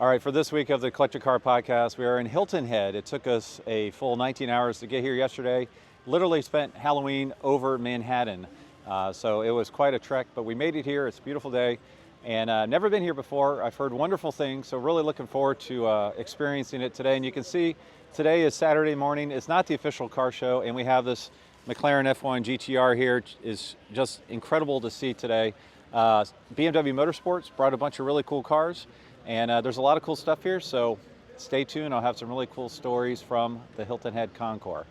All right, for this week of the Collector Car Podcast, we are in Hilton Head. It took us a full 19 hours to get here yesterday. Literally spent Halloween over Manhattan. So it was quite a trek, but we made it here. It's a beautiful day and never been here before. I've heard wonderful things, so really looking forward to experiencing it today. And you can see today is Saturday morning. It's not the official car show, and we have this McLaren F1 GTR here. Is just incredible to see today. BMW Motorsports brought a bunch of really cool cars. And there's a lot of cool stuff here, so stay tuned. I'll have some really cool stories from the Hilton Head Concours.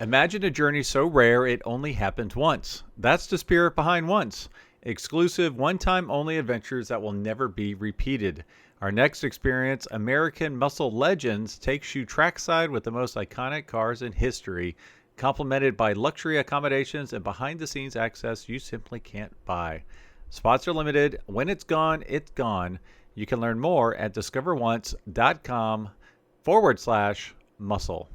Imagine a journey so rare it only happened once. That's the spirit behind Once. Exclusive, one-time only adventures that will never be repeated. Our next experience, American Muscle Legends, takes you trackside with the most iconic cars in history, complemented by luxury accommodations and behind-the-scenes access you simply can't buy. Spots are limited. When it's gone, it's gone. You can learn more at discoveronce.com/muscle.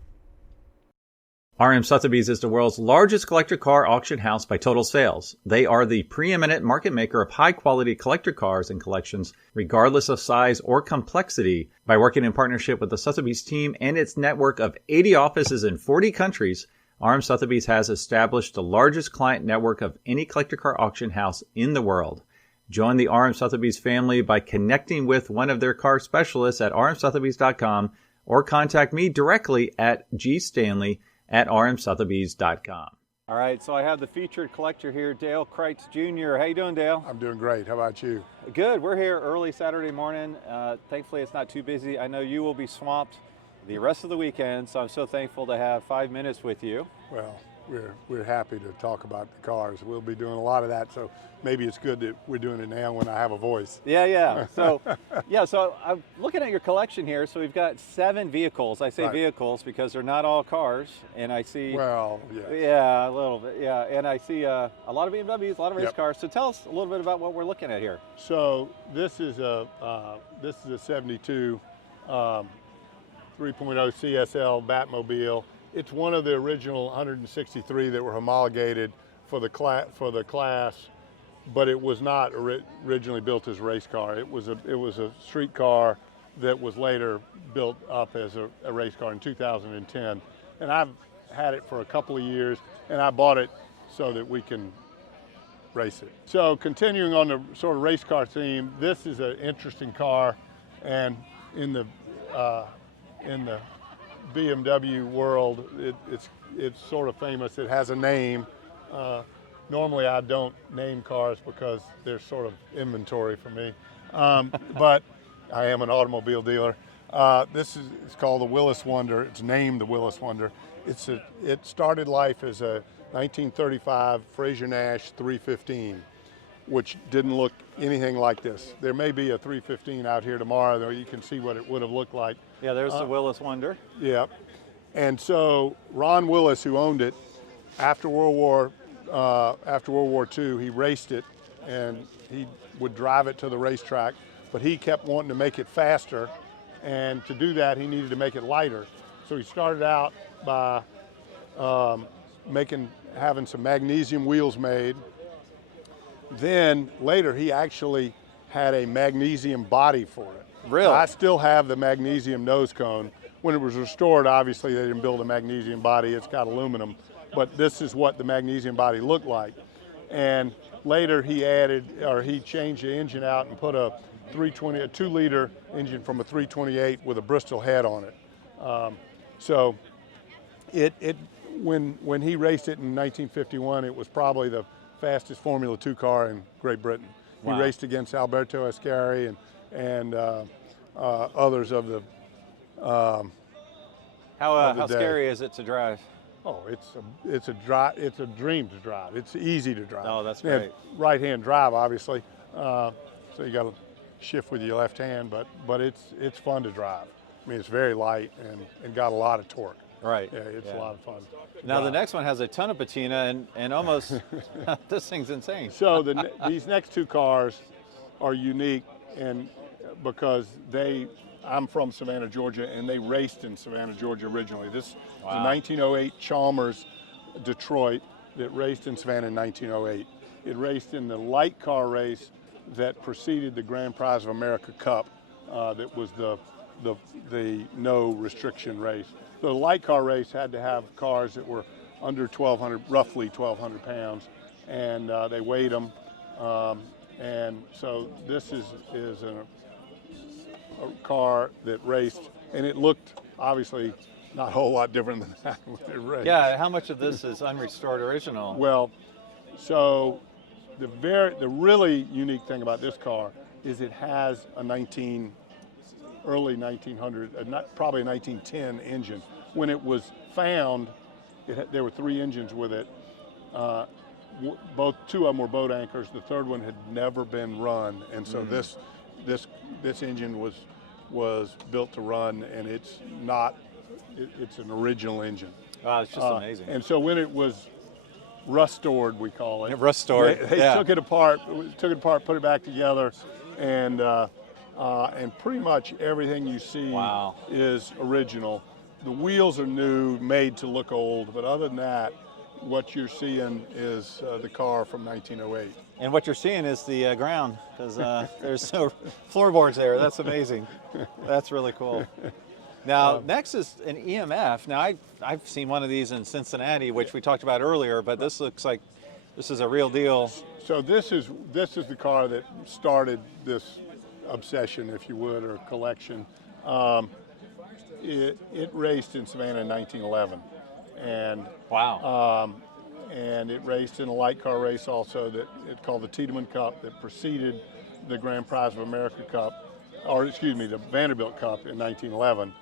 RM Sotheby's is the world's largest collector car auction house by total sales. They are the preeminent market maker of high-quality collector cars and collections, regardless of size or complexity. By working in partnership with the Sotheby's team and its network of 80 offices in 40 countries, RM Sotheby's has established the largest client network of any collector car auction house in the world. Join the RM Sotheby's family by connecting with one of their car specialists at rmsotheby's.com or contact me directly at gstanley@rmsotheby's.com. All right, so I have the featured collector here, Dale Critz Jr. How you doing, Dale? I'm doing great. How about you? Good. We're here early Saturday morning. Thankfully, it's not too busy. I know you will be swamped the rest of the weekend, so I'm so thankful to have 5 minutes with you. Well, we're happy to talk about the cars. We'll be doing a lot of that, so maybe it's good that we're doing it now when I have a voice. Yeah. So, so I'm looking at your collection here. So we've got 7 vehicles. I say Right. Vehicles because they're not all cars, and I see. Well, yes. Yeah, a little bit. Yeah, and I see a lot of BMWs, a lot of race Yep. cars. So tell us a little bit about what we're looking at here. So this is a 72 3.0 CSL Batmobile. It's one of the original 163 that were homologated for the class, but it was not originally built as a race car. It was a street car that was later built up as a race car in 2010. And I've had it for a couple of years, and I bought it so that we can race it. So continuing on the sort of race car theme, this is an interesting car, and in the BMW world, it's sort of famous. It has a name. Normally I don't name cars because they're sort of inventory for me, but I am an automobile dealer. It's called the Willis Wonder. It's named the Willis Wonder. It started life as a 1935 Fraser Nash 315, which didn't look anything like this. There may be a 315 out here tomorrow, though. You can see what it would have looked like. Yeah, there's the Willis Wonder. Yeah, and so Ron Willis, who owned it, after World War II, he raced it, and he would drive it to the racetrack, but he kept wanting to make it faster, and to do that, he needed to make it lighter. So he started out by having some magnesium wheels made. Then later, he actually had a magnesium body for it. Really? I still have the magnesium nose cone. When it was restored, obviously they didn't build a magnesium body. It's got aluminum, but this is what the magnesium body looked like. And later he changed the engine out and put a 2-liter engine from a 328 with a Bristol head on it. So when he raced it in 1951, it was probably the fastest Formula 2 car in Great Britain. Wow. He raced against Alberto Ascari and others of the How scary is it to drive? Oh, it's a dream to drive. It's easy to drive. Oh, that's They have great. right-hand drive, obviously, so you got to shift with your left hand, but it's fun to drive. I mean, it's very light and got a lot of torque. Right. Yeah, it's a lot of fun. Now the next one has a ton of patina and almost this thing's insane. So these next 2 cars are unique, and because I'm from Savannah, Georgia, and they raced in Savannah, Georgia originally. This is a 1908 Chalmers Detroit that raced in Savannah in 1908. It raced in the light car race that preceded the Grand Prize of America Cup that was the no restriction race. The light car race had to have cars that were under 1,200, roughly 1,200 pounds, and they weighed them. And so this is a car that raced, and it looked obviously not a whole lot different than that when it raced. Yeah, how much of this is unrestored original? Well, so the really unique thing about this car is it has a early 1900, probably a 1910 engine. When it was found, there were 3 engines with it. Two of them were boat anchors. The third one had never been run, and so this engine was built to run, and it's not. It's an original engine. Wow, it's just amazing. And so when it was restored, we call it. Restored. They took it apart, put it back together, and pretty much everything you see is original. The wheels are new, made to look old, but other than that, what you're seeing is the car from 1908. And what you're seeing is the ground, because there's no floorboards there. That's amazing. That's really cool. Now, next is an EMF. Now, I've seen one of these in Cincinnati, which we talked about earlier, but this looks like this is a real deal. So this is the car that started this obsession, if you would, or collection. It raced in Savannah in 1911, and wow. And it raced in a light car race also that it called the Tiedemann Cup that preceded the Grand Prize of America Cup, or excuse me, the Vanderbilt Cup in 1911.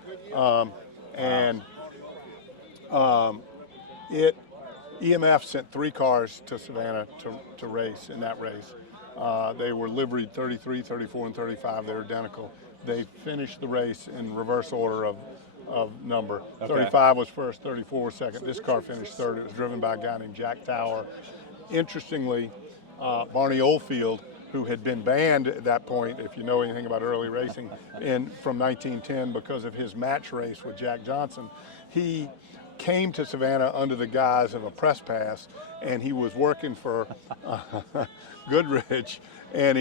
EMF sent 3 cars to Savannah to race in that race. They were liveried 33, 34, and 35. They were identical. They finished the race in reverse order of number. Okay. 35 was first, 34 was second. This car finished third. It was driven by a guy named Jack Tower. Interestingly, Barney Oldfield, who had been banned at that point, if you know anything about early racing, from 1910 because of his match race with Jack Johnson, he came to Savannah under the guise of a press pass, and he was working for Goodrich, and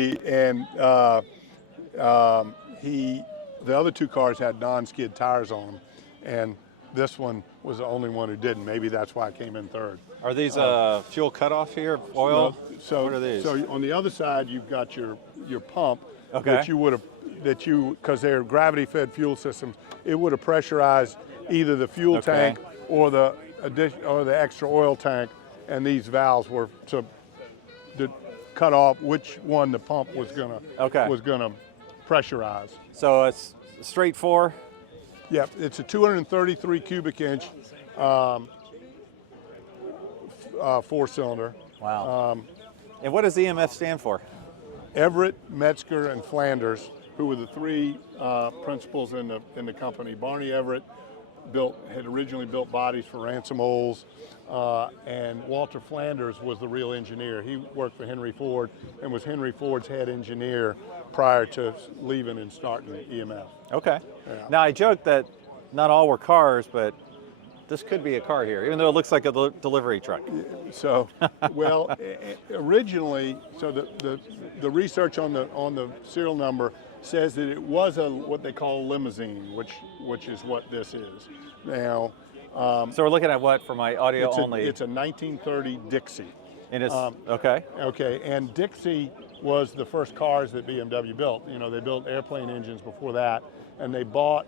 the other 2 cars had non-skid tires on them, and this one was the only one who didn't. Maybe that's why it came in third. Are these fuel cutoff here, oil? No, so what are these? So on the other side, you've got your pump okay. because they're gravity-fed fuel systems. It would have pressurized either the fuel tank or the extra oil tank, and these valves were to cut off which one the pump was gonna pressurize. So it's straight 4? Yep, it's a 233 cubic inch 4-cylinder. Wow. And what does EMF stand for? Everett, Metzger, and Flanders, who were the 3 principals in the company. Barney Everett had originally built bodies for Ransom Olds, and Walter Flanders was the real engineer. He worked for Henry Ford and was Henry Ford's head engineer prior to leaving and starting EMF. Okay. Yeah. Now, I joked that not all were cars, but this could be a car here, even though it looks like a delivery truck. So, well, originally, so the research on the serial number says that it was what they call a limousine, which is what this is. Now, so we're looking at what for my audio only? It's a 1930 Dixie. And it's okay. Okay, and Dixie was the first cars that BMW built. You know, they built airplane engines before that, and they bought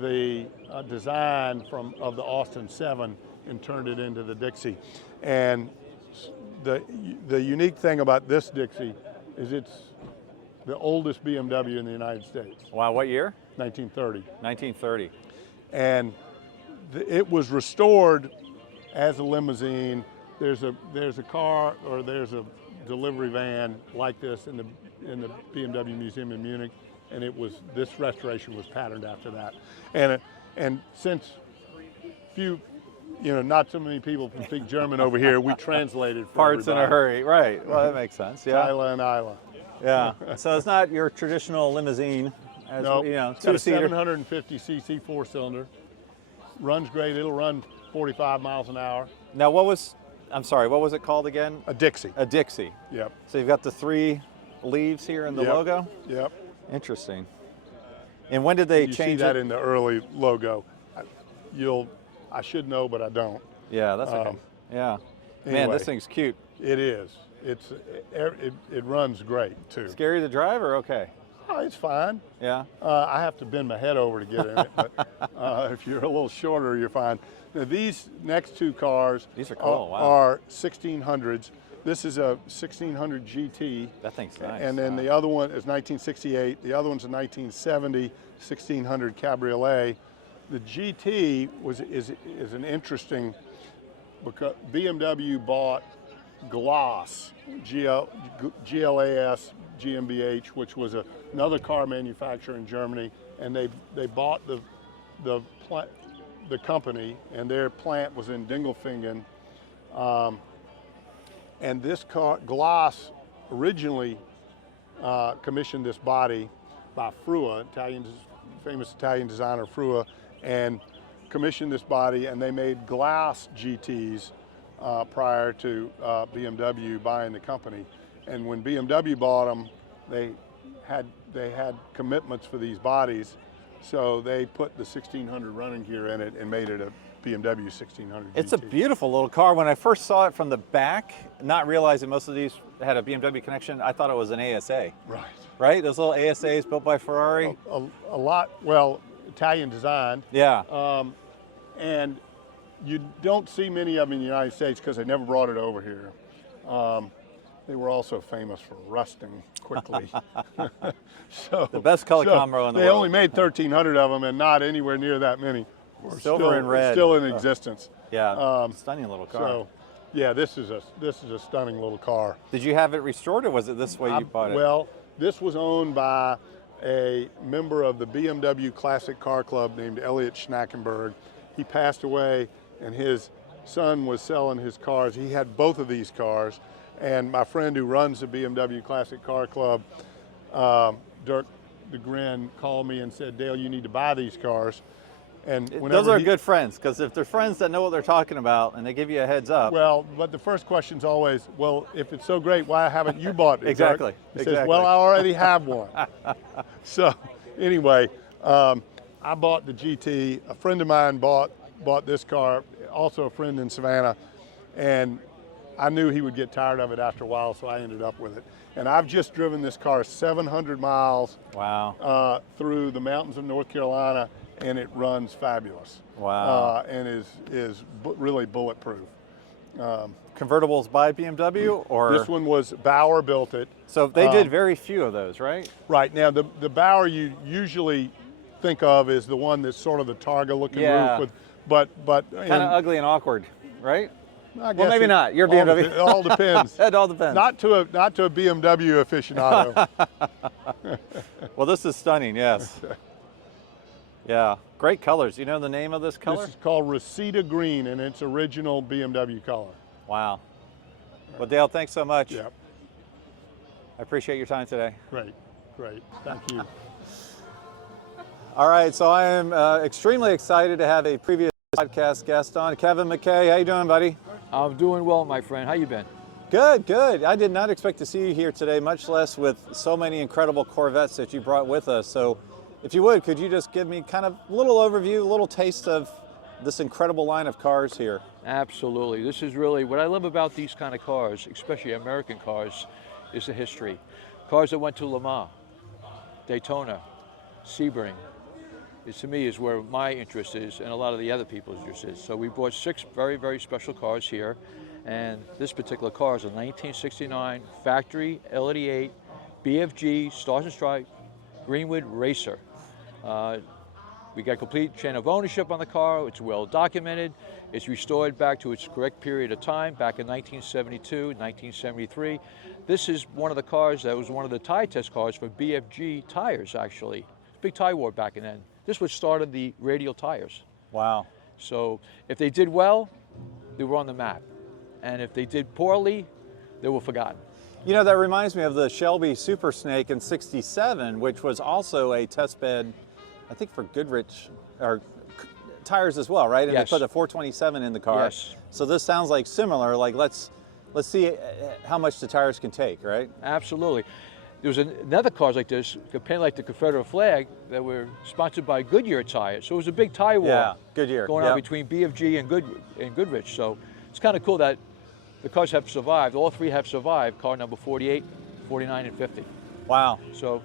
the design of the Austin 7 and turned it into the Dixie. And the unique thing about this Dixie is it's the oldest BMW in the United States. Wow, what year? 1930. 1930. And it was restored as a limousine. There's a car, or there's a delivery van like this in the BMW Museum in Munich, and this restoration was patterned after that. And since not so many people can speak German over here, we translated for parts everybody. in a hurry, right? Well, that makes sense. Yeah. Isla and Isla. Yeah. So it's not your traditional limousine. No, it's got a 750 cc 4-cylinder. Runs great. It'll run 45 miles an hour. Now, what was it called again? A Dixie. A Dixie. Yep. So you've got the 3 leaves here in the logo? Yep. Interesting. And when did they you change see that it? in the early logo. I should know, but I don't. Yeah, that's okay. Yeah. Man, Anyway. this thing's cute. It is. It runs great too. Scary to drive or okay? Oh, it's fine. Yeah. I have to bend my head over to get in it, but if you're a little shorter, you're fine. Now, these next two cars These are cool. Wow. are 1600s. This is a 1600 GT. That thing's nice. And then the other one is 1968. The other one's a 1970 1600 Cabriolet. The GT is an interesting, because BMW bought Glas, GLAS GmbH, which was another car manufacturer in Germany, and they bought the company, and their plant was in Dingelfingen. And this car, Glas, originally commissioned this body by Frua, famous Italian designer Frua, and commissioned this body, and they made Glass GTs prior to BMW buying the company. And when BMW bought them, they had commitments for these bodies, so they put the 1600 running gear in it and made it a BMW 1600 GT. It's a beautiful little car. When I first saw it from the back, not realizing most of these had a BMW connection, I thought it was an ASA. Right. Right? Those little ASAs built by Ferrari. A lot, well, Italian designed. Yeah. And you don't see many of them in the United States because they never brought it over here. They were also famous for rusting quickly. So The best color combo in the They world. only made 1,300 of them, and not anywhere near that many. Were Silver and red. Still in existence. Yeah. Stunning little car. So, yeah, this is a stunning little car. Did you have it restored, or was it this way you bought it? Well, this was owned by a member of the BMW Classic Car Club named Elliot Schnackenberg. He passed away, and his son was selling his cars. He had both of these cars, and my friend who runs the BMW Classic Car Club, Dirk DeGrin, called me and said, "Dale, you need to buy these cars." And Those are good friends, because if they're friends that know what they're talking about and they give you a heads up. Well, but the first question's always, well, if it's so great, why haven't you bought it? Exactly. He says, well, I already have one. So anyway, I bought the GT. A friend of mine bought this car, also a friend in Savannah, and I knew he would get tired of it after a while, so I ended up with it. And I've just driven this car 700 miles Wow. through the mountains of North Carolina, and it runs fabulous. Wow. And is really bulletproof. Convertibles by BMW, or? This one was Bauer built it. So they did very few of those, right? Right. Now the Bauer you usually think of is the one that's sort of the Targa looking Yeah. roof with, but Kind of ugly and awkward, right? I Well, guess maybe not. You're BMW. It all depends. It all depends. Not to a BMW aficionado. Well, this is stunning, yes. Yeah, great colors. You know the name of this color? This is called Reseda Green, and it's original BMW color. Wow. Well, Dale, thanks so much. Yep. I appreciate your time today. Great. Thank you. All right, so I am extremely excited to have a previous podcast guest on, Kevin McKay. How you doing, buddy? I'm doing well, my friend. How you been? Good, good. I did not expect to see you here today, much less with so many incredible Corvettes that you brought with us. So if you would, could you just give me kind of a little overview, a little taste of this incredible line of cars here? Absolutely. This is really what I love about these kind of cars, especially American cars, is the history. Cars that went to Le Mans, Daytona, Sebring. To me is where my interest is, and a lot of the other people's interest is. So we bought 6 very, very special cars here, and this particular car is a 1969 factory L88 BFG Stars and Stripes Greenwood Racer. We got complete chain of ownership on the car. It's well documented. It's restored back to its correct period of time, back in 1972, 1973. This is one of the cars that was one of the tire test cars for BFG tires, actually. Big tire war back in then. This was started the radial tires. Wow. So if they did well, they were on the map. And if they did poorly, they were forgotten. You know, that reminds me of the Shelby Super Snake in '67, which was also a test bed, I think, for Goodrich or tires as well, right? And Yes. they put a 427 in the car. Yes. So this sounds like similar. Like let's see how much the tires can take, right? Absolutely. there was another cars like this, painted like the Confederate flag, that were sponsored by Goodyear tires. So it was a big tire war. Yeah, Goodyear. Going on between BFG and Goodrich. So it's kind of cool that the cars have survived. All three have survived. Car number 48, 49, and 50. Wow. So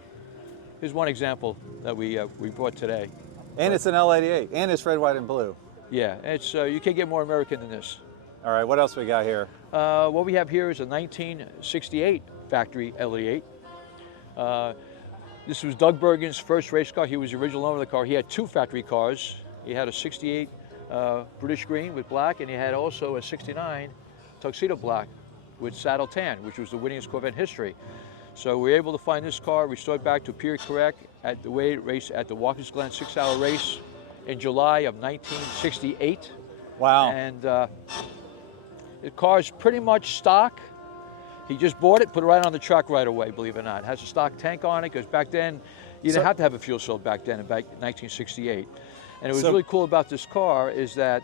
here's one example that we brought today. And it's an L88, and it's red, white, and blue. Yeah, it's you can't get more American than this. All right, what else we got here? What we have here is a 1968 factory L88. This was Doug Bergen's first race car. He was the original owner of the car. He had two factory cars. He had a 68 British green with black, and he had also a 69 tuxedo black with saddle tan, which was the winningest Corvette in history. So we were able to find this car, restored back to period correct at the way it raced at the Watkins Glen 6-hour race in July of 1968. Wow. And the car is pretty much stock. He just bought it, put it right on the truck right away, believe it or not. It has a stock tank on it, because back then, you didn't have to have a fuel cell back then, in 1968. And it was really cool about this car is that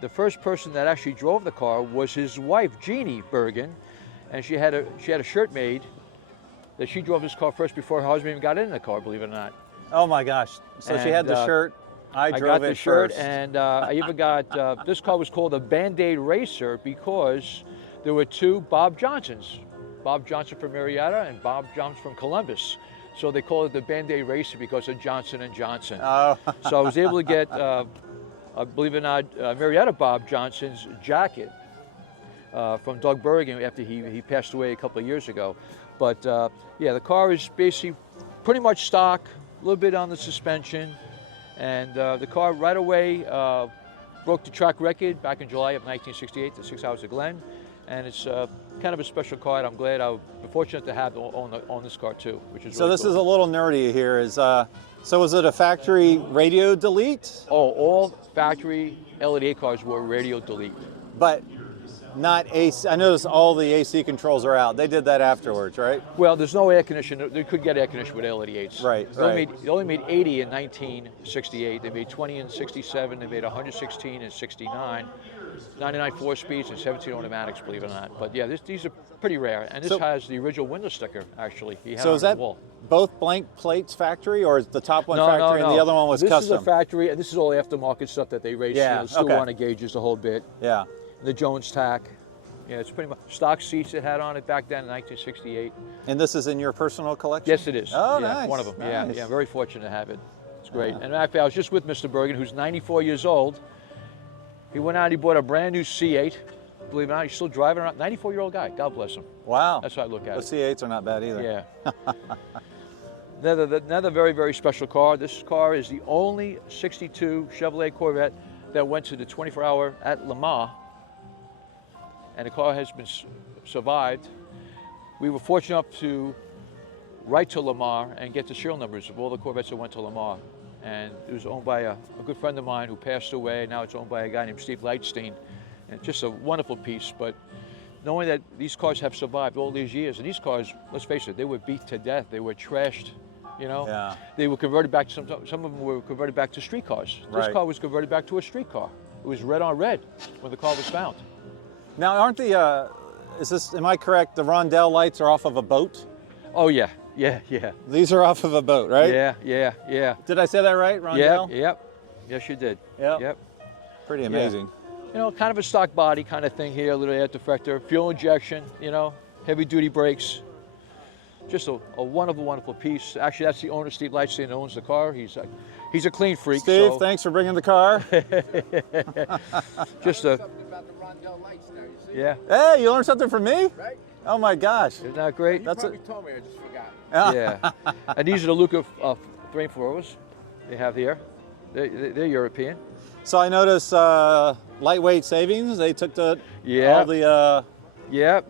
the first person that actually drove the car was his wife, Jenni Bergen, and she had a shirt made that she drove this car first before her husband even got in the car, believe it or not. Oh my gosh. So she had the shirt. I drove got the it shirt, first. and I even got, this car was called a Band-Aid Racer because there were two Bob Johnsons. Bob Johnson from Marietta and Bob Johnson from Columbus. So they called it the Band-Aid Racer because of Johnson & Johnson. Oh. So I was able to get, believe it or not, Marietta Bob Johnson's jacket from Doug Bergen after he passed away a couple of years ago. But yeah, the car is basically pretty much stock, a little bit on the suspension. And the car right away broke the track record back in July of 1968, the 6 Hours of Glen. And it's kind of a special car. I'm glad I'm fortunate to have on this car too, which is So really this cool. is a little nerdy here. So was it a factory radio delete? Oh, all factory LED cars were radio delete. But not AC. I noticed all the AC controls are out. They did that afterwards, right? Well, there's no air conditioning. They could get air conditioning with LED8s. Right, They only made 80 in 1968. They made 20 in 67. They made 116 in 69. 99 4-speeds and 17 automatics, believe it or not. But yeah, these are pretty rare. And this has the original window sticker, actually. He had So on is the that wall. both blank plates factory, or is the top one No, factory no. and the other one was this custom? This is a factory, and this is all aftermarket stuff that they race. Yeah, Still okay. on the gauges, the whole bit. Yeah. The Jones tack. Yeah, it's pretty much stock seats it had on it back then in 1968. And this is in your personal collection? Yes, it is. Oh, yeah, nice. one of them. Nice. Yeah, very fortunate to have it. It's great. And in fact, I was just with Mr. Bergen, who's 94 years old. He went out, he bought a brand new C8. Believe it or not, he's still driving around. 94-year-old guy. God bless him. Wow. That's how I look at The it. C8s are not bad either. Yeah. Another very, very special car. This car is the only 62 Chevrolet Corvette that went to the 24-hour at Le Mans. And the car has been survived. We were fortunate enough to write to Le Mans and get the serial numbers of all the Corvettes that went to Le Mans. And it was owned by a good friend of mine who passed away. Now it's owned by a guy named Steve Lightstein. And just a wonderful piece. But knowing that these cars have survived all these years, and these cars, let's face it, they were beat to death. They were trashed, you know. Yeah. They were converted back to, some of them were converted back to street cars. This Right. car was converted back to a street car. It was red on red when the car was found. Now, aren't the, am I correct, the Rondell lights are off of a boat? Oh yeah. These are off of a boat, right? Yeah. Did I say that right, Rondell? Yep. Yes, you did. Yep. Pretty amazing. You know, kind of a stock body kind of thing here, a little air deflector, fuel injection, you know, heavy duty brakes. Just a wonderful, wonderful piece. Actually, that's the owner, Steve Lightstein, that owns the car. He's a clean freak. Steve, so thanks for bringing the car. just a, Something about the Rondell lights now, you see? yeah. Hey, you learned something from me? Right? Oh my gosh. Isn't that great? You That's probably told me, I just forgot. Yeah. And these are the Luca 3.4s they have here. They're European. So I noticed lightweight savings. They took all the Yeah.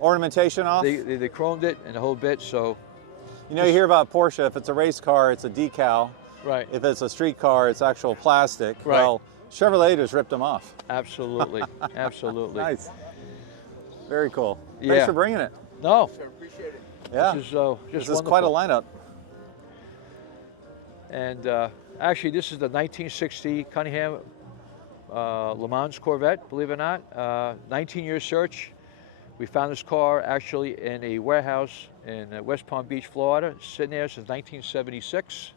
ornamentation off. They chromed it and the whole bit, so. You know, you hear about Porsche, if it's a race car, it's a decal. Right. If it's a street car, it's actual plastic. Right. Well, Chevrolet just ripped them off. Absolutely. Absolutely. Nice. Very cool. Yeah. Thanks for bringing it. No, Sure, appreciate it. Yeah. this is just This is quite a wonderful. lineup. And actually, this is the 1960 Cunningham Le Mans Corvette, believe it or not. 19-year search. We found this car actually in a warehouse in West Palm Beach, Florida, sitting there since 1976.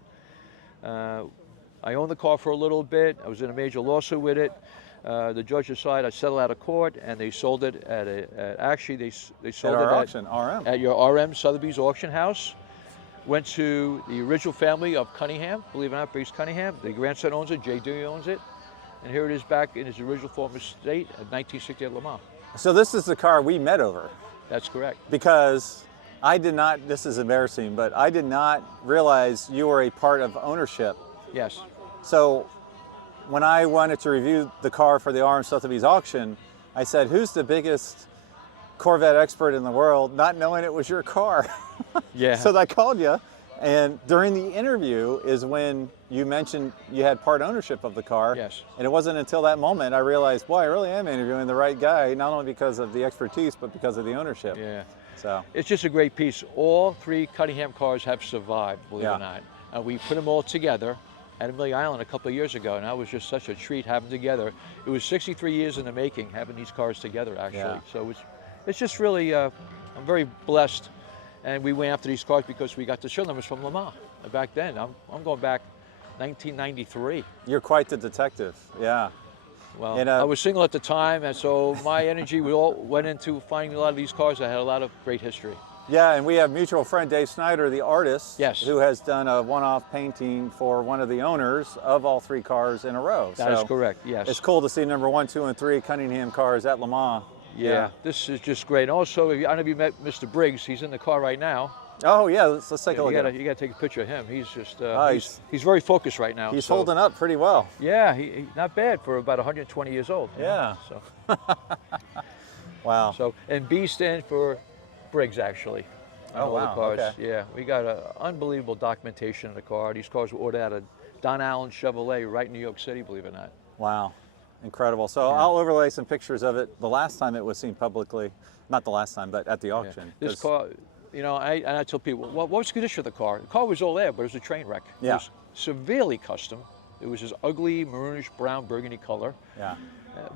I owned the car for a little bit. I was in a major lawsuit with it. The judge decided I settled out of court, and they sold it they sold At our it auction, RM. at your RM Sotheby's auction house. Went to the original family of Cunningham, believe it or not, Briggs Cunningham. The grandson owns it, Jay Dewey owns it. And here it is back in its original former state at 1960 at Le Mans. So this is the car we met over. That's correct. Because I did not, this is embarrassing, but I did not realize you were a part of ownership. Yes. So when I wanted to review the car for the RM Sotheby's auction, I said, who's the biggest Corvette expert in the world, not knowing it was your car? Yeah. So I called you, and during the interview is when you mentioned you had part ownership of the car. Yes. And it wasn't until that moment I realized, boy, I really am interviewing the right guy, not only because of the expertise, but because of the ownership. Yeah. So It's just a great piece. All three Cunningham cars have survived, believe it or not. We put them all together at Amelia Island a couple of years ago, and that was just such a treat having them together. It was 63 years in the making, having these cars together, actually. Yeah. So it's just really, I'm very blessed. And we went after these cars because we got the show numbers from Le Mans back then. I'm going back 1993. You're quite the detective, yeah. Well, And, I was single at the time, and so my energy we all went into finding a lot of these cars that had a lot of great history. Yeah, and we have mutual friend Dave Snyder, the artist, Yes. who has done a one-off painting for one of the owners of all three cars in a row. That is correct, yes. It's cool to see number 1, 2, and 3 Cunningham cars at Le Mans. Yeah, this is just great. Also, I don't know if you met Mr. Briggs. He's in the car right now. Oh yeah, let's take a look at him. You got to take a picture of him. He's just Nice. he's very focused right now. He's so, holding up pretty well. Yeah, he not bad for about 120 years old. you know, Yeah. So Wow. and B stands for Briggs actually. on Oh, all wow, the cars. okay. Yeah, we got unbelievable documentation of the car. These cars were ordered out of Don Allen Chevrolet right in New York City, believe it or not. Wow. Incredible. So I'll overlay some pictures of it the last time it was seen publicly. Not the last time, but at the auction. This 'Cause- car, you know, I tell people, what was the condition of the car? The car was all there, but it was a train wreck. Yeah. It was severely custom. It was this ugly maroonish brown burgundy color. Yeah.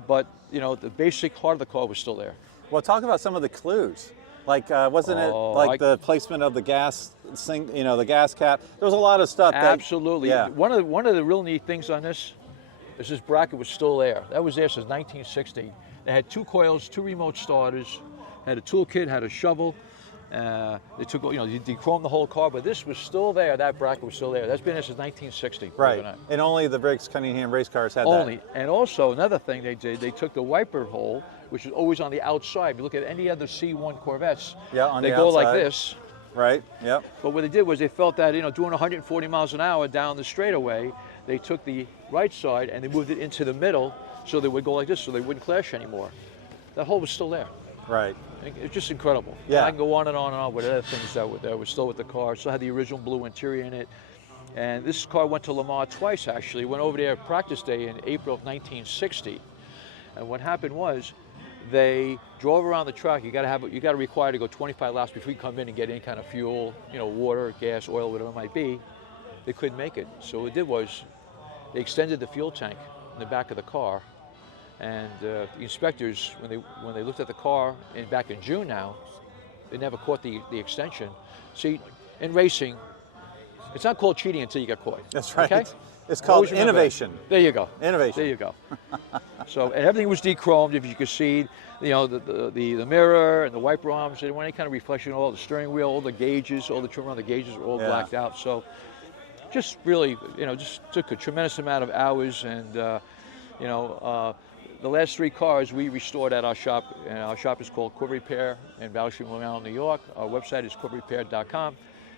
But, you know, the basic heart of the car was still there. Well, talk about some of the clues. Like, wasn't it like the placement of the gas, the gas cap? There was a lot of stuff. Absolutely. Yeah. One of the real neat things on this is this bracket was still there. That was there since 1960. They had 2 coils, 2 remote starters, had a toolkit, had a shovel. They took, they dechromed the whole car, but this was still there. That bracket was still there. That's been there since 1960. believe it or Right. not. And only the Briggs Cunningham race cars had Only. that. And also another thing they did, they took the wiper hole, which is always on the outside. If you look at any other C1 Corvettes, Yeah, on they the go like outside. this. Right. Yep. But what they did was they felt that, doing 140 miles an hour down the straightaway, they took the right side and they moved it into the middle so they would go like this so they wouldn't clash anymore. That hole was still there. Right. It's just incredible. Yeah. And I can go on and on and on with other things that were still with the car. Still had the original blue interior in it. And this car went to Le Mans twice, actually. Went over there practice day in April of 1960. And what happened was they drove around the track. You got to require to go 25 laps before you come in and get any kind of fuel, water, gas, oil, whatever it might be. They couldn't make it. So what they did was they extended the fuel tank in the back of the car. And the inspectors, when they looked at the car back in June now, they never caught the extension. See, in racing, it's not called cheating until you get caught. That's right. Okay? It's called Always remember that. innovation. There you go. Innovation. There you go. So, and everything was dechromed. If you could see, the mirror and the wiper arms, they didn't want any kind of reflection at all. The steering wheel, all the gauges, all the trim around the gauges were all blacked out. So, just really, just took a tremendous amount of hours. And, the last 3 cars we restored at our shop, and our shop is called Corvette Repair in Valley Stream, Long Island, New York. Our website is corvetterepair.com.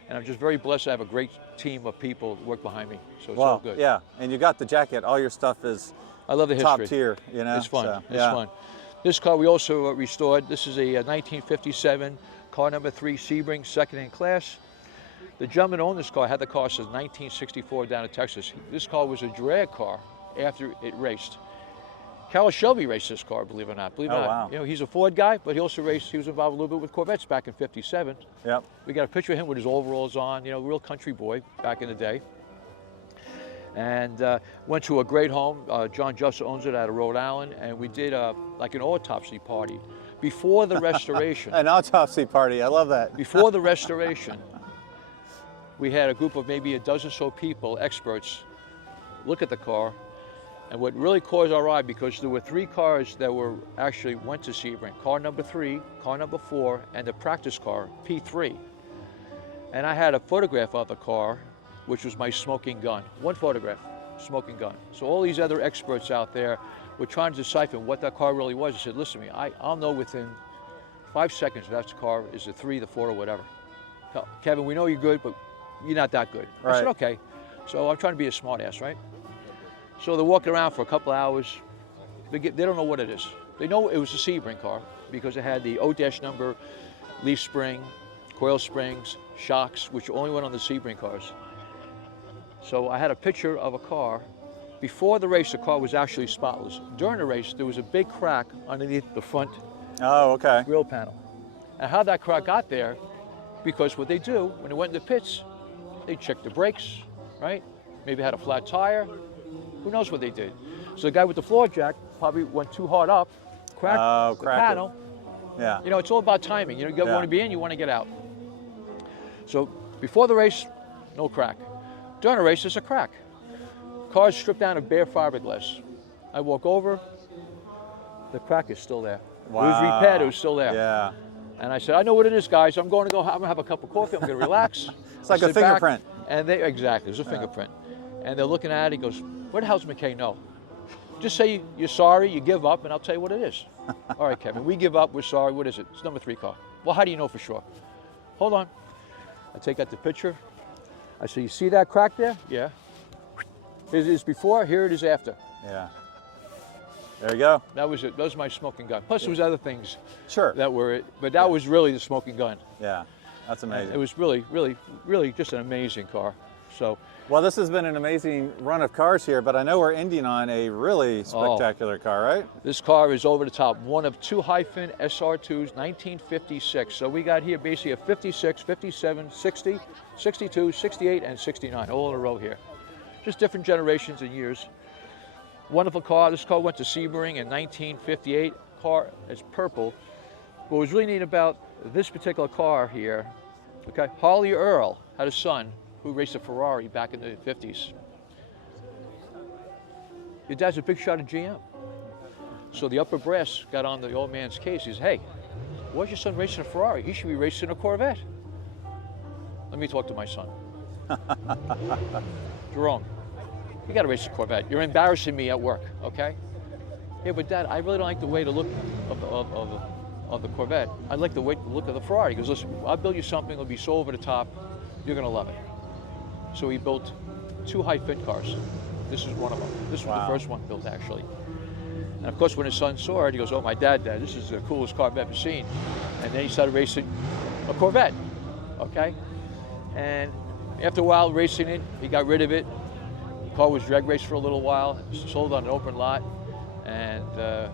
And I'm just very blessed to have a great team of people that work behind me. So it's all good. Yeah, and you got the jacket. All your stuff is I love the history. top tier. It's fun. So, It's fun. This car we also restored. This is a 1957 car number 3 Sebring, second in class. The gentleman who owned this car had the car since 1964 down in Texas. This car was a drag car after it raced. Carroll Shelby raced this car, believe it or not. Believe it or not. Wow. He's a Ford guy, but he also raced. He was involved a little bit with Corvettes back in '57. Yep. We got a picture of him with his overalls on. Real country boy back in the day. And went to a great home. John Justice owns it out of Rhode Island, and we did like an autopsy party. before the restoration. An autopsy party, I love that. Before the restoration, we had a group of maybe a dozen or so people, experts, look at the car. And what really caught our eye, because there were 3 cars that actually went to Sebring. Car number 3, car number 4, and the practice car, P3. And I had a photograph of the car, which was my smoking gun. 1 photograph, smoking gun. So all these other experts out there were trying to decipher what that car really was. I said, listen to me, I'll know within 5 seconds if that car is the 3, the 4, or whatever. Kevin, we know you're good, but you're not that good. Right. I said, okay. So I'm trying to be a smart ass, right? So they're walking around for a couple hours. They don't know what it is. They know it was a Sebring car because it had the O- number, leaf spring, coil springs, shocks, which only went on the Sebring cars. So I had a picture of a car. Before the race, the car was actually spotless. During the race, there was a big crack underneath the front grill panel. And how that crack got there, because what they do, when they went in the pits, they checked the brakes, right? Maybe had a flat tire. Who knows what they did? So the guy with the floor jack probably went too hard up, cracked the panel. Yeah. You know, it's all about timing. You know, you want to be in, you want to get out. So before the race, no crack. During the race, there's a crack. Car's stripped down of bare fiberglass. I walk over, the crack is still there. Wow. It was repaired, it was still there. Yeah. And I said, I know what it is, guys. I'm going to have a cup of coffee. I'm going to relax. It's like a fingerprint. And exactly, there's a fingerprint. And they're looking at it. He goes, where the hell's McKay? No. Just say you're sorry, you give up, and I'll tell you what it is. All right, Kevin, we give up, we're sorry. What is it? It's number 3 car. Well, how do you know for sure? Hold on. I take out the picture. I say, you see that crack there? Yeah. Here it is before, here it is after. Yeah. There you go. That was it. That was my smoking gun. Plus, there was other things Sure. that were it, but that was really the smoking gun. Yeah. That's amazing. It was really, really, really just an amazing car. So, well, this has been an amazing run of cars here, but I know we're ending on a really spectacular car, right? This car is over the top. One of 2 hyphen SR2s, 1956. So we got here basically a 56, 57, 60, 62, 68, and 69, all in a row here. Just different generations and years. Wonderful car. This car went to Sebring in 1958. Car is purple. What was really neat about this particular car here, okay, Harley Earl had a son who raced a Ferrari back in the 50s. Your dad's a big shot of GM. So the upper brass got on the old man's case. He says, hey, why's your son racing a Ferrari? He should be racing a Corvette. Let me talk to my son. Jerome, you gotta race a Corvette. You're embarrassing me at work, okay? Yeah, but Dad, I really don't like the way to look of the Corvette. I like the look of the Ferrari. He goes, listen, I'll build you something that'll be so over the top, you're gonna love it. So he built 2 high-fin cars. This is one of them. This was the first one built, actually. And of course, when his son saw it, he goes, oh, my dad, this is the coolest car I've ever seen. And then he started racing a Corvette, okay? And after a while racing it, he got rid of it. The car was drag raced for a little while, sold on an open lot. And the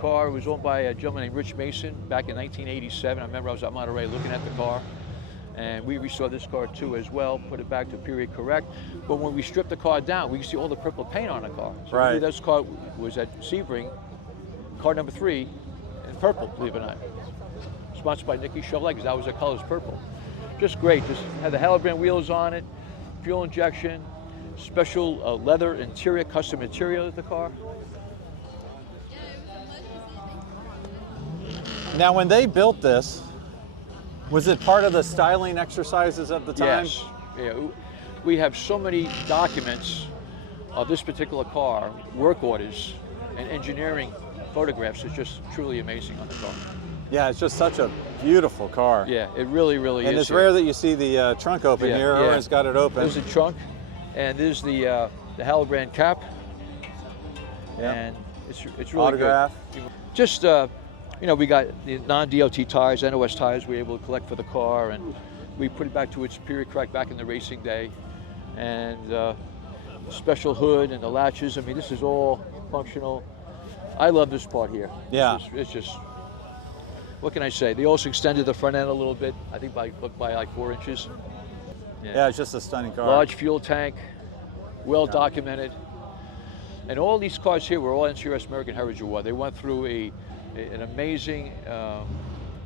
car was owned by a gentleman named Rich Mason back in 1987. I remember I was at Monterey looking at the car. And we restored this car too as well, put it back to period correct. But when we stripped the car down, we could see all the purple paint on the car. So right. This car was at Sebring, car number 3, in purple, believe it or not. Sponsored by Nicky Chevrolet, because that was their colors, purple. Just great, just had the Halibran wheels on it, fuel injection, special leather interior, custom material of the car. Now, when they built this, was it part of the styling exercises at the time? Yes. Yeah. We have so many documents of this particular car, work orders, and engineering photographs. It's just truly amazing on the car. Yeah, it's just such a beautiful car. Yeah, it really, really is. And it's rare that you see the trunk open here. Everyone's got it open. There's the trunk, and there's the Halibran cap. Yeah. And it's really autograph. Good. Just you know, we got the non-DOT tires, NOS tires we were able to collect for the car, and we put it back to its period correct back in the racing day. And special hood and the latches, I mean, this is all functional. I love this part here. Yeah. It's just, what can I say? They also extended the front end a little bit, I think by like 4 inches. Yeah, it's just a stunning car. Large fuel tank, well documented. And all these cars here were all NCRS American Heritage Award. They went through a an amazing,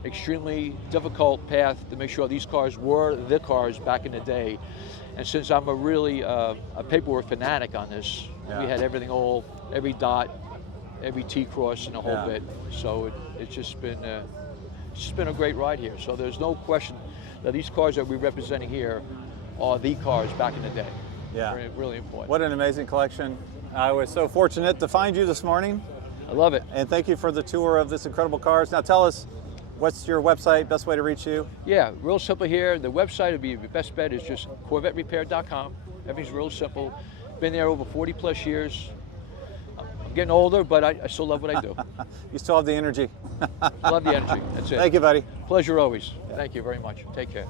extremely difficult path to make sure these cars were the cars back in the day. And since I'm a really a paperwork fanatic on this, we had everything every dot, every T-cross and the whole bit. So it's just been a great ride here. So there's no question that these cars that we're representing here are the cars back in the day. Yeah. Really, really important. What an amazing collection. I was so fortunate to find you this morning. I love it. And thank you for the tour of this incredible cars. Now tell us, what's your website, best way to reach you? Yeah, real simple here. The website would be the best bet is just CorvetteRepair.com. Everything's real simple. Been there over 40 plus years. I'm getting older, but I still love what I do. You still have the energy. Love the energy. That's it. Thank you, buddy. Pleasure always. Thank you very much. Take care.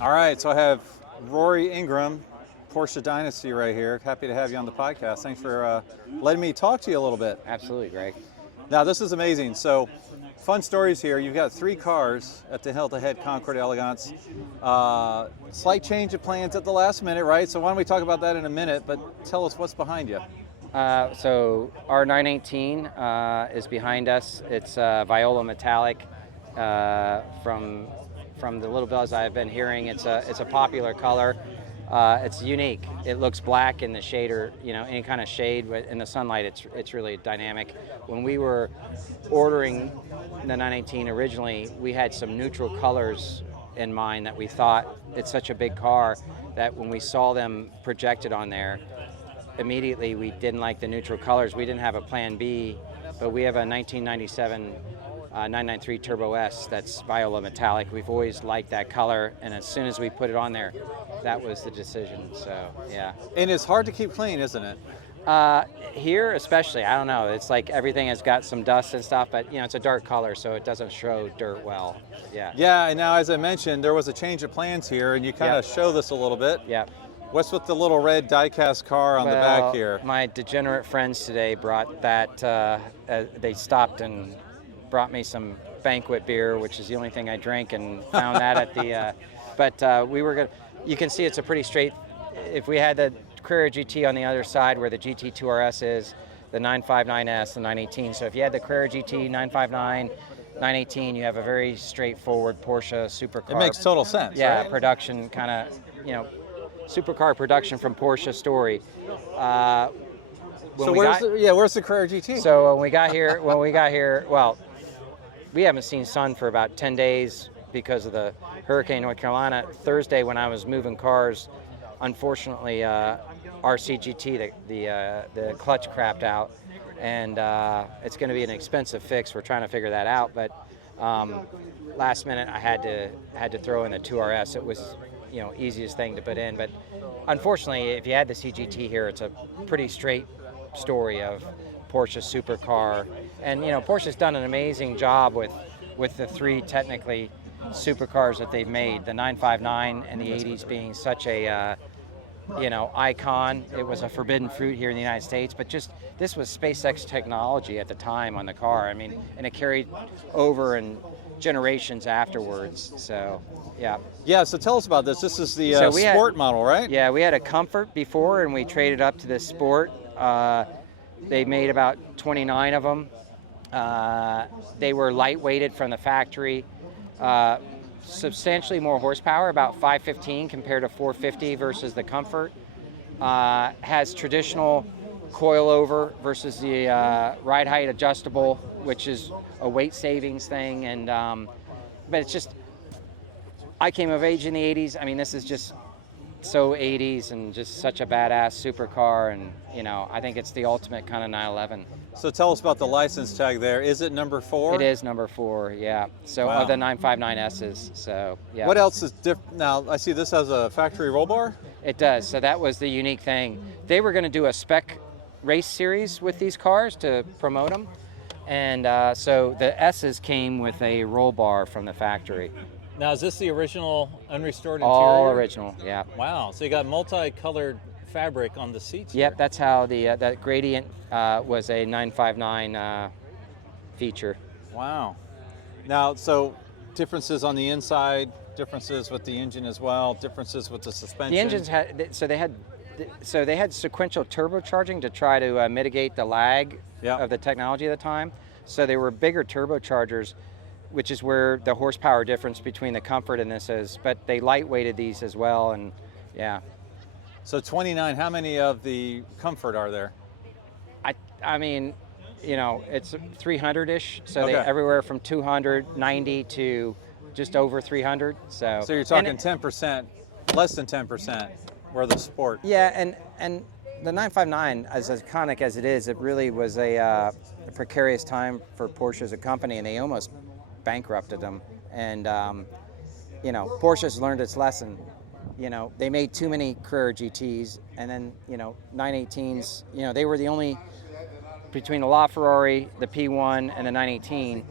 All right, so I have Rory Ingram, Porsche Dynasty right here. Happy to have you on the podcast. Thanks for letting me talk to you a little bit. Absolutely, Greg. Now, this is amazing. So, fun stories here. You've got 3 cars at the Hilton Head Concours Elegance. Slight change of plans at the last minute, right? So why don't we talk about that in a minute, but tell us what's behind you. So our 918 is behind us. It's Viola metallic. From the little buzz I've been hearing, it's a popular color. It's unique. It looks black in the shader, any kind of shade, but in the sunlight, it's really dynamic. When we were ordering the 918 originally, we had some neutral colors in mind that we thought it's such a big car that when we saw them projected on there, immediately we didn't like the neutral colors. We didn't have a plan B, but we have a 1997 993 Turbo S that's Viola metallic. We've always liked that color, and as soon as we put it on there, that was the decision. So yeah. And it's hard to keep clean, isn't it? Here especially, I don't know. It's like everything has got some dust and stuff, but it's a dark color, so it doesn't show dirt well. Yeah. Yeah, and now as I mentioned, there was a change of plans here, and you kind of show this a little bit. Yeah. What's with the little red die-cast car on the back here? My degenerate friends today brought that. They stopped and brought me some banquet beer, which is the only thing I drink, and found that at the. But we were gonna. You can see it's a pretty straight. If we had the Carrera GT on the other side where the GT2 RS is, the 959S, the 918. So if you had the Carrera GT 959, 918, you have a very straightforward Porsche supercar. It makes total sense. Yeah, right? production kind of, supercar production from Porsche story. Where's the Carrera GT? So when we got here, well, we haven't seen sun for about 10 days because of the hurricane in North Carolina. Thursday when I was moving cars, unfortunately, RCGT, the clutch crapped out, and it's going to be an expensive fix. We're trying to figure that out, but last minute I had to throw in the 2RS. It was easiest thing to put in, but unfortunately, if you had the CGT here, it's a pretty straight story of Porsche supercar, and Porsche's done an amazing job with the 3 technically supercars that they've made. The 959 in the 80s being such a icon. It was a forbidden fruit here in the United States, but just this was SpaceX technology at the time on the car. I mean, and it carried over in generations afterwards. So yeah. Yeah, so tell us about this. This is the sport model, right? Yeah, we had a Comfort before, and we traded up to this Sport. They made about 29 of them. They were lightweighted from the factory. Substantially more horsepower, about 515 compared to 450 versus the Comfort. Has traditional coilover versus the ride height adjustable, which is a weight savings thing. And but it's just, I came of age in the 80s. I mean, this is just so 80s and just such a badass supercar, and I think it's the ultimate kind of 911. So tell us about the license tag there. Is it number 4? It is number 4, yeah. So wow. Of the 959S's, so yeah. What else is different? Now I see this has a factory roll bar. It does. So that was the unique thing. They were going to do a spec race series with these cars to promote them, and so the S's came with a roll bar from the factory. Now, is this the original unrestored interior? All original, yeah. Wow, so you got multicolored fabric on the seats. Yep, here. that's how that gradient was a 959 feature. Wow. Now, so differences on the inside, differences with the engine as well, differences with the suspension. The engines they had sequential turbocharging to try to mitigate the lag of the technology at the time. So they were bigger turbochargers, which is where the horsepower difference between the Comfort and this is. But they lightweighted these as well, and yeah. So 29, how many of the Comfort are there? I mean, you know, it's 300-ish, so Okay. they everywhere from 290 to just over 300. So So you're talking 10%, less than 10% were the Sport. Yeah, and the 959, as iconic as it is, it really was a precarious time for Porsche as a company, and they almost bankrupted them. And you know, Porsche's learned its lesson. You know, they made too many Carrera GTs, and then, you know, 918s. You know, they were the only, between the LaFerrari, the P1, and the 918.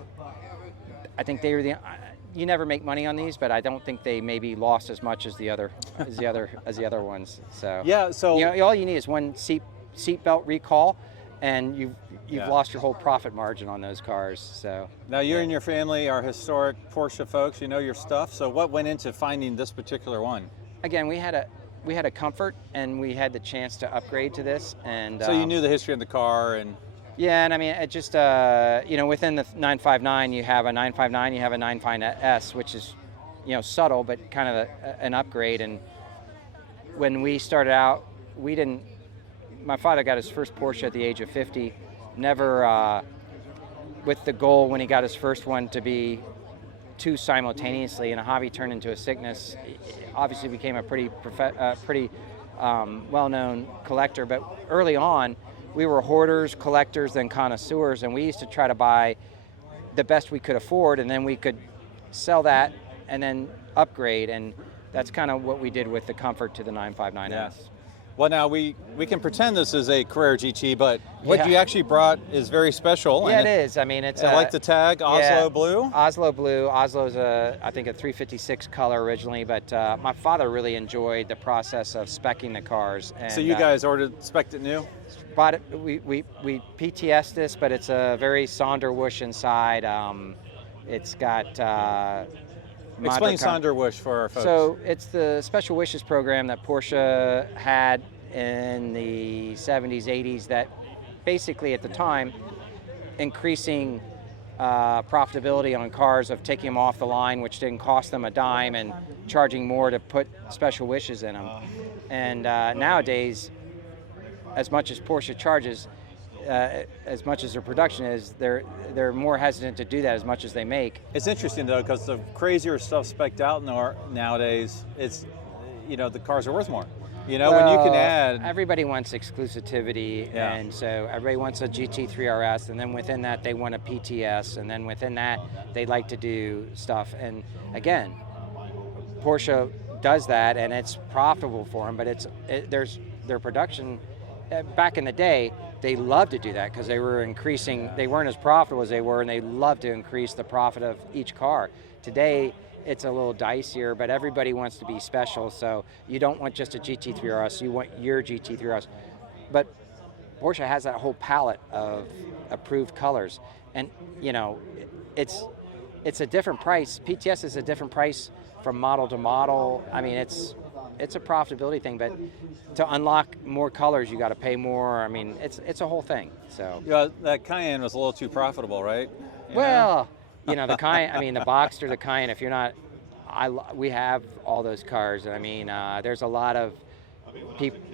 I think they were the. You never make money on these, but I don't think they maybe lost as much as the other ones. So Yeah. So you know, all you need is one seatbelt recall, and you've lost your whole profit margin on those cars. So now you and your family are historic Porsche folks. You know your stuff. So what went into finding this particular one? again, we had a Comfort, and we had the chance to upgrade to this. And So you knew the history of the car, and yeah, and I mean, it just you know, within the 959, you have a 959, you have a 959S, which is, you know, subtle but kind of an upgrade. And when we started out, we didn't. My father got his first Porsche at the age of 50. Never with the goal when he got his first one to be two simultaneously, and a hobby turned into a sickness. Obviously became a pretty well-known collector, but early on we were hoarders, collectors, then connoisseurs, and we used to try to buy the best we could afford, and then we could sell that and then upgrade, and that's kind of what we did with the Comfort to the 959S. Yeah. Well, now we can pretend this is a Carrera GT, but what Yeah. you actually brought is very special. Yeah, and it is. I mean, it's I like the tag, Oslo yeah, blue. Oslo blue. Oslo's I think a 356 color originally, but my father really enjoyed the process of speccing the cars. And, So you guys spec'd it new? bought it. We PTS this, but it's a very Sonderwush inside. It's got. Explain Sonderwush for our folks. So it's the Special Wishes program that Porsche had in the 70s, 80s that basically at the time increasing profitability on cars of taking them off the line, which didn't cost them a dime, and charging more to put Special Wishes in them. And nowadays, as much as Porsche charges, as much as their production is, they're more hesitant to do that as much as they make. It's interesting though, because the crazier stuff specced out nowadays, it's, you know, the cars are worth more. You know, when you can add. Everybody wants exclusivity, Yeah. and so everybody wants a GT3 RS, and then within that they want a PTS, and then within that they like to do stuff. And again, Porsche does that, and it's profitable for them. But there's their production. Back in the day, they loved to do that because they were increasing. They weren't as profitable as they were, and they loved to increase the profit of each car. Today, it's a little dicier, but everybody wants to be special. So you don't want just a GT3 RS, you want your GT3 RS. But Porsche has that whole palette of approved colors, and you know, it's a different price. PTS is a different price from model to model. I mean, it's a profitability thing, but to unlock more colors, you got to pay more. I mean, it's a whole thing. So Yeah, that Cayenne was a little too profitable, right? You know? well, you know, the Cayenne. I mean, the Boxster, the Cayenne. If you're not, we have all those cars. I mean, there's a lot of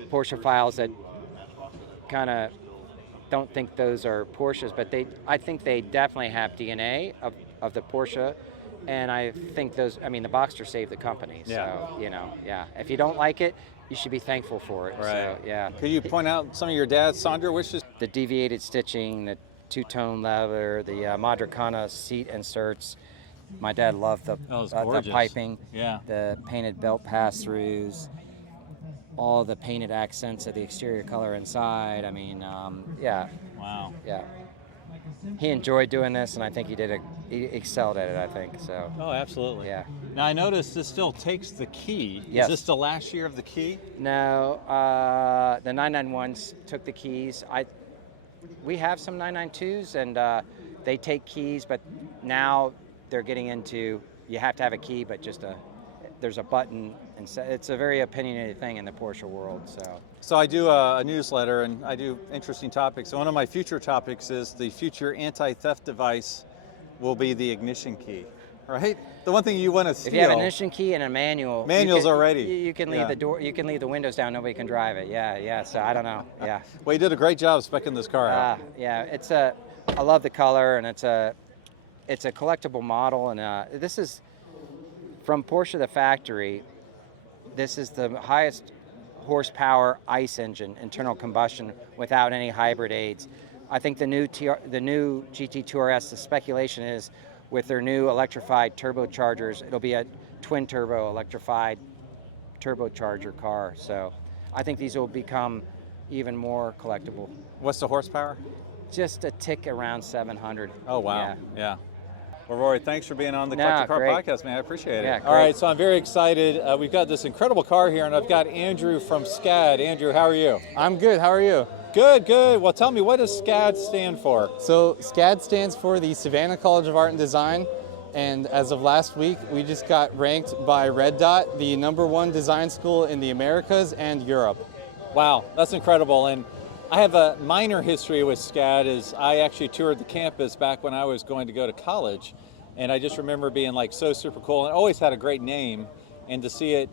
Porsche files that kind of don't think those are Porsches, but I think they definitely have DNA of the Porsche. And I think the Boxster saved the company. So, Yeah. you know, yeah. If you don't like it, you should be thankful for it. Right. So, yeah. Could you point out some of your dad's Sonderwishes? The deviated stitching, the two-tone leather, the Madracana seat inserts. My dad loved the gorgeous. piping, Yeah. the painted belt pass-throughs, all the painted accents of the exterior color inside. I mean, yeah. Wow. Yeah. He enjoyed doing this, and I think he excelled at it, I think, so. Oh, absolutely. Yeah. Now I noticed this still takes the key. Yes. Is this the last year of the key? No, the 991s took the keys. We have some 992s, and they take keys, but now they're getting into, you have to have a key, but just there's a button, and so it's a very opinionated thing in the Porsche world. So I do a newsletter and I do interesting topics. So one of my future topics is the future anti-theft device will be the ignition key, right? The one thing you want to steal. If you have an ignition key and a manual, manual's already. You can leave the door. You can leave the windows down. Nobody can drive it. Yeah. So I don't know. Yeah. Well, you did a great job speccing this car out. Yeah. I love the color, and it's a collectible model, and this is from Porsche the factory. This is the highest horsepower ICE engine, internal combustion, without any hybrid aids. I think the new GT2 RS, the speculation is with their new electrified turbochargers, it'll be a twin turbo electrified turbocharger car. So I think these will become even more collectible. What's the horsepower? Just a tick around 700. Oh, wow. Yeah. Well, Rory, thanks for being on the Collector Car great. Podcast, man. I appreciate it. Yeah, All right, so I'm very excited. We've got this incredible car here, and I've got Andrew from SCAD. Andrew, how are you? I'm good. How are you? Good, good. Well, tell me, what does SCAD stand for? So SCAD stands for the Savannah College of Art and Design, and as of last week, we just got ranked by Red Dot the #1 design school in the Americas and Europe. Wow, that's incredible. And I have a minor history with SCAD. Is I actually toured the campus back when I was going to go to college, and I just remember being like so super cool, and always had a great name. And to see it,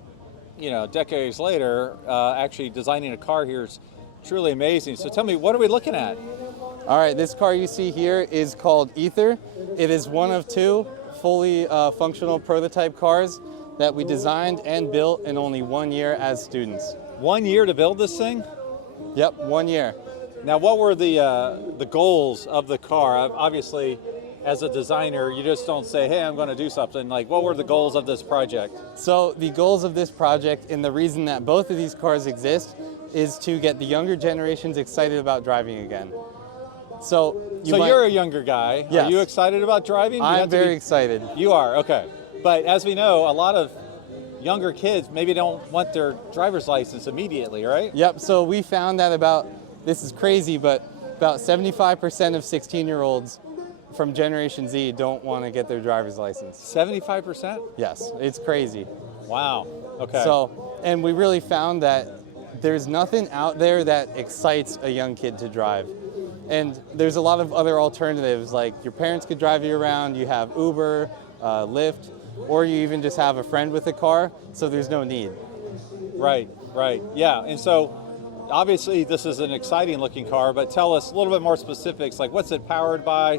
decades later, actually designing a car here is truly amazing. So tell me, what are we looking at? All right, this car you see here is called Ether. It is one of 2 fully functional prototype cars that we designed and built in only 1 year as students. 1 year to build this thing? Yep, 1 year. Now, what were the goals of the car? Obviously, as a designer, you just don't say, hey, I'm going to do something. Like, what were the goals of this project? So the goals of this project, and the reason that both of these cars exist, is to get the younger generations excited about driving again. So you're a younger guy. Yes. Are you excited about driving? I'm very excited. You are, okay. But as we know, a lot of younger kids maybe don't want their driver's license immediately, right? Yep, so we found that this is crazy, but about 75% of 16-year-olds from Generation Z don't want to get their driver's license. 75%? Yes, it's crazy. Wow, okay. So, and we really found that there's nothing out there that excites a young kid to drive. And there's a lot of other alternatives, like your parents could drive you around, you have Uber, Lyft, or you even just have a friend with a car, so there's no need. Right, yeah. And so obviously this is an exciting looking car, but tell us a little bit more specifics, like what's it powered by?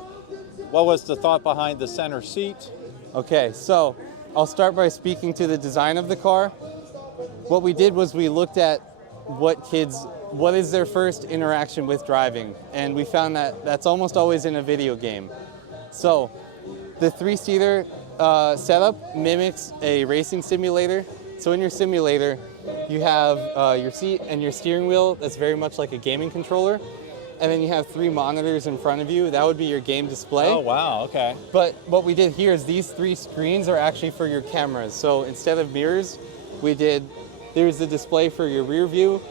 What was the thought behind the center seat? Okay, so I'll start by speaking to the design of the car. What we did was we looked at what is their first interaction with driving, and we found that that's almost always in a video game. So the 3-seater setup mimics a racing simulator. So in your simulator, you have your seat and your steering wheel that's very much like a gaming controller, and then you have 3 monitors in front of you. That would be your game display. Oh, wow, okay. But what we did here is these 3 screens are actually for your cameras. So instead of mirrors, there's the display for your rear view,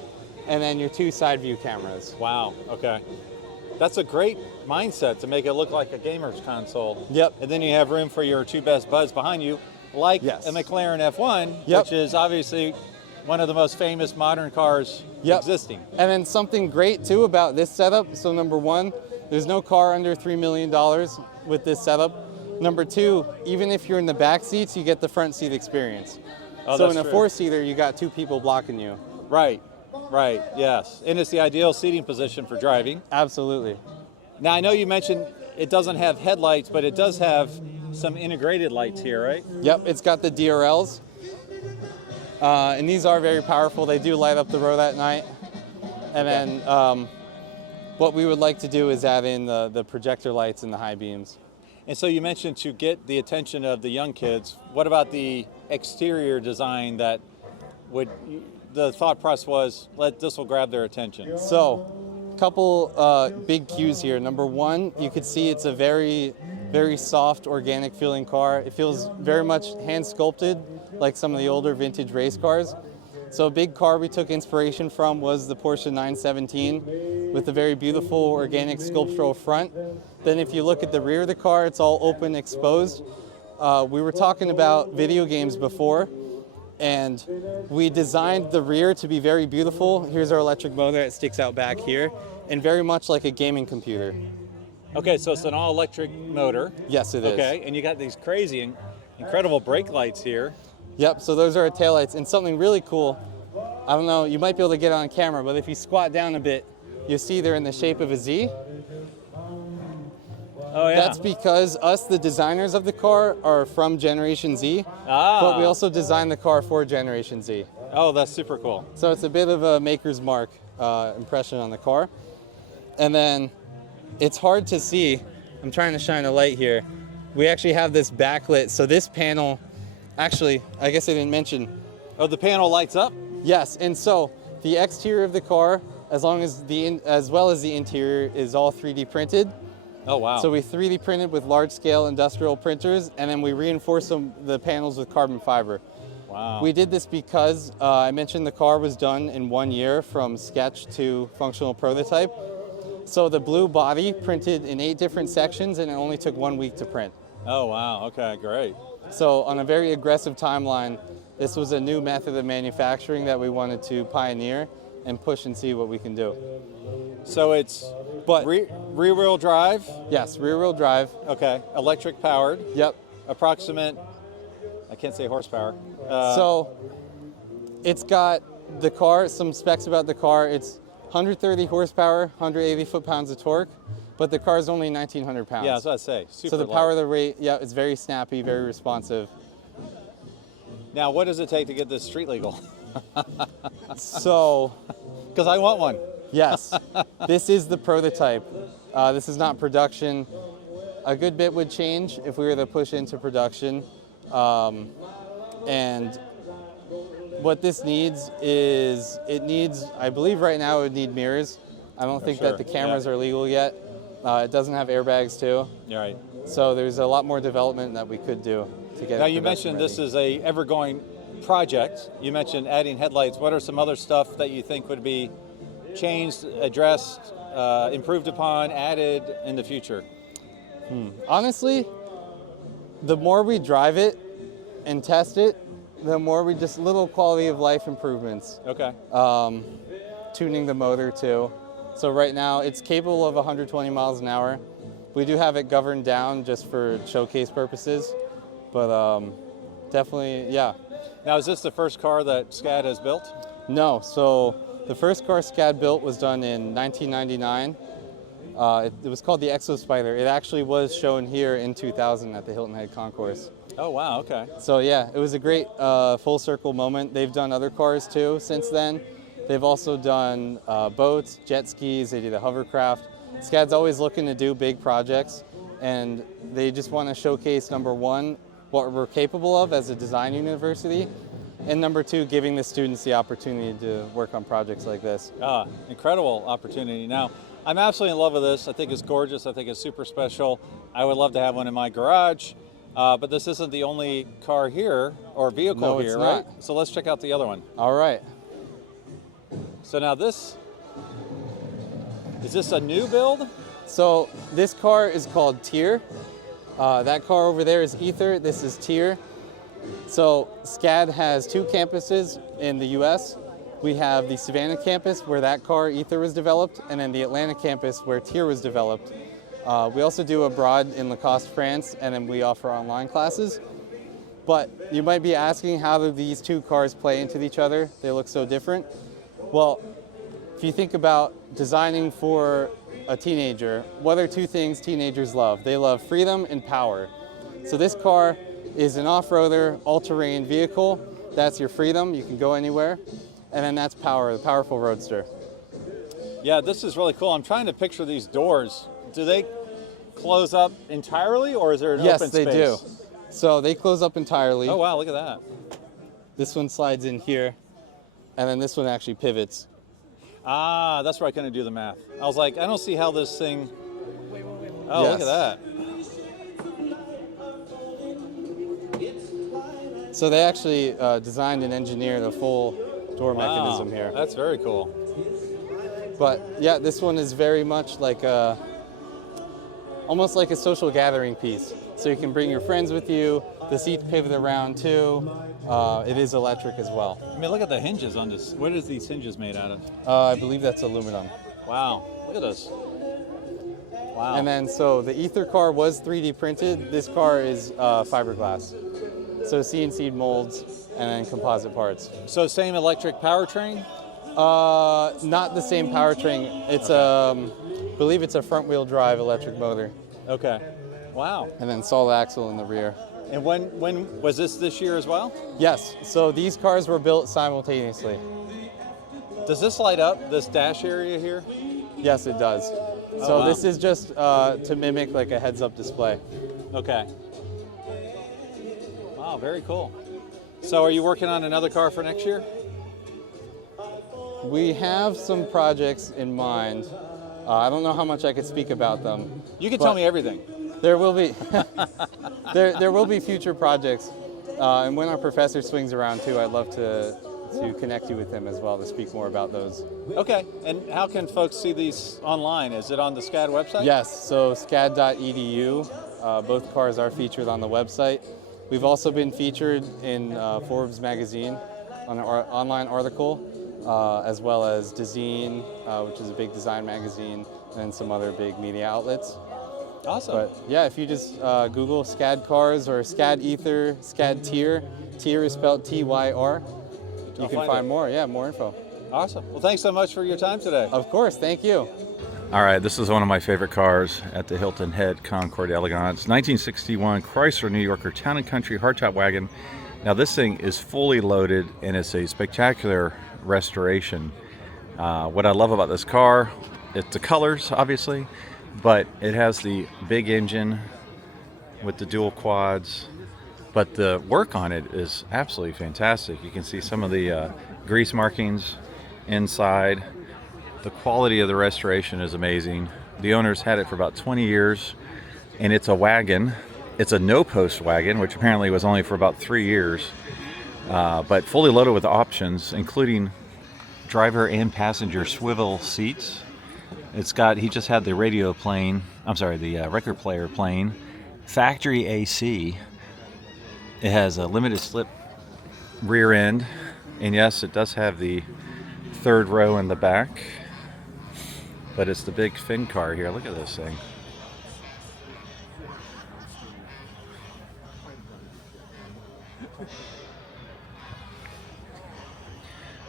and then your 2 side view cameras. Wow, okay. That's a great mindset to make it look like a gamer's console. Yep. And then you have room for your 2 best buds behind you, like a McLaren F1, which is obviously one of the most famous modern cars existing. And then something great too about this setup, so number 1, there's no car under $3 million with this setup. Number 2, even if you're in the back seats, you get the front seat experience. So in a 4-seater, you got 2 people blocking you. Right, yes. And it's the ideal seating position for driving. Absolutely. Now, I know you mentioned it doesn't have headlights, but it does have some integrated lights here, right? Yep, it's got the DRLs. And these are very powerful. They do light up the road at night. And then what we would like to do is add in the projector lights and the high beams. And so you mentioned to get the attention of the young kids. What about the exterior design that the thought process was, this will grab their attention? So, couple big cues here. Number 1, you could see it's a very, very soft, organic feeling car. It feels very much hand sculpted, like some of the older vintage race cars. So a big car we took inspiration from was the Porsche 917 with a very beautiful organic sculptural front. Then if you look at the rear of the car, it's all open, exposed. We were talking about video games before, And we designed the rear to be very beautiful. Here's our electric motor that sticks out back here, and very much like a gaming computer. Okay, so it's an all-electric motor. Yes, it is. Okay, and you got these crazy, incredible brake lights here. Yep, so those are our taillights. And something really cool, I don't know, you might be able to get it on camera, but if you squat down a bit, you'll see they're in the shape of a Z. Oh, yeah. That's because us, the designers of the car, are from Generation Z, but we also designed the car for Generation Z. Oh, that's super cool. So it's a bit of a maker's mark impression on the car. And then it's hard to see. I'm trying to shine a light here. We actually have this backlit. So this panel, actually, I guess I didn't mention. Oh, the panel lights up? Yes, and so the exterior of the car, as well as the interior, is all 3D printed. Oh, wow. So we 3D printed with large-scale industrial printers, and then we reinforced the panels with carbon fiber. Wow. We did this because I mentioned the car was done in 1 year from sketch to functional prototype. So the blue body printed in 8 different sections, and it only took 1 week to print. Oh, wow. Okay, great. So on a very aggressive timeline, this was a new method of manufacturing that we wanted to pioneer and push and see what we can do. So it's rear-wheel drive? Yes, rear-wheel drive. Okay, electric powered. Yep. Approximate, I can't say horsepower. So it's got the car, some specs about the car. It's 130 horsepower, 180 foot-pounds of torque, but the car is only 1,900 pounds. Yeah, that's what I say. Super so the light. power of the rate, yeah, it's very snappy, very responsive. Now, what does it take to get this street legal? So, because I want one. Yes, this is the prototype. This is not production. A good bit would change if we were to push into production. And what this needs is, I believe right now it would need mirrors. I don't think that the cameras are legal yet. It doesn't have airbags too. You're right. So there's a lot more development that we could do to get it. Now you mentioned this is a ever-going project. You mentioned adding headlights. What are some other stuff that you think would be changed, addressed, improved upon, added in the future? Honestly, the more we drive it and test it, the more we just little quality of life improvements. Okay. Tuning the motor too. So right now it's capable of 120 miles an hour. We do have it governed down just for showcase purposes, but definitely, yeah. Now, is this the first car that SCAD has built? No, so the first car SCAD built was done in 1999. It was called the Exo Spider. It actually was shown here in 2000 at the Hilton Head Concours. Oh, wow, okay. So yeah, it was a great full circle moment. They've done other cars too since then. They've also done boats, jet skis, they did a hovercraft. SCAD's always looking to do big projects, and they just want to showcase, number one, what we're capable of as a design university, and number two, giving the students the opportunity to work on projects like this. Incredible opportunity. Now, I'm absolutely in love with this. I think it's gorgeous. I think it's super special. I would love to have one in my garage, but this isn't the only car here, or vehicle here, right? So let's check out the other one. All right. So now is this a new build? So this car is called Tier. That car over there is Ether, this is Tier. So SCAD has 2 campuses in the US. We have the Savannah campus where that car, Ether, was developed, and then the Atlanta campus where Tier was developed. We also do abroad in Lacoste, France, and then we offer online classes. But you might be asking, how do these 2 cars play into each other? They look so different. Well, if you think about designing for a teenager, what are 2 things teenagers love? They love freedom and power. So this car is an off-roader, all-terrain vehicle. That's your freedom, you can go anywhere. And then that's power, the powerful roadster. Yeah, this is really cool. I'm trying to picture these doors. Do they close up entirely, or is there an open space? Yes, they do. So they close up entirely. Oh wow, look at that. This one slides in here, and then this one actually pivots. Ah, that's where I couldn't do the math. I was like, I don't see how this thing... Oh, Yes. Look at that. So they actually designed and engineered a full door mechanism here. That's very cool. But yeah, this one is very much like almost like a social gathering piece. So you can bring your friends with you. The seats pivot around too. It is electric as well. I mean, look at the hinges on this. What is these hinges made out of? I believe that's aluminum. Wow, look at this. Wow. And then, so the Ether car was 3D printed. This car is fiberglass. So CNC molds and then composite parts. So same electric powertrain? Not the same powertrain. It's I believe it's a front-wheel drive electric motor. Okay. Wow. And then solid axle in the rear. And when was this year as well? Yes. So these cars were built simultaneously. Does this light up, this dash area here? Yes, it does. So wow. this is just to mimic like a heads-up display. Okay. Wow, very cool. So are you working on another car for next year? We have some projects in mind. I don't know how much I could speak about them. You can tell me everything. There will be there will be future projects, and when our professor swings around too, I'd love to connect you with him as well to speak more about those. Okay, and how can folks see these online? Is it on the SCAD website? Yes, so scad.edu. Both cars are featured on the website. We've also been featured in Forbes magazine on an online article, as well as Design, which is a big design magazine, and some other big media outlets. Awesome. But yeah, if you just Google SCAD cars or SCAD Ether, SCAD Tier, Tier is spelled T-Y-R, you can find more. Yeah, more info. Awesome. Well, thanks so much for your time today. Of course, thank you. All right, this is one of my favorite cars at the Hilton Head Concours d'Elegance. 1961 Chrysler New Yorker Town & Country hardtop wagon. Now this thing is fully loaded and it's a spectacular restoration. What I love about this car, it's the colors obviously, but it has the big engine with the dual quads. But the work on it is absolutely fantastic. You can see some of the grease markings inside. The quality of the restoration is amazing. The owners had it for about 20 years, and it's a wagon. It's a no-post wagon, which apparently was only for about 3 years, but fully loaded with options, including driver and passenger swivel seats. He just had the radio playing, the record player playing, factory AC. It has a limited slip rear end, and yes, it does have the third row in the back, but it's the big fin car here. Look at this thing.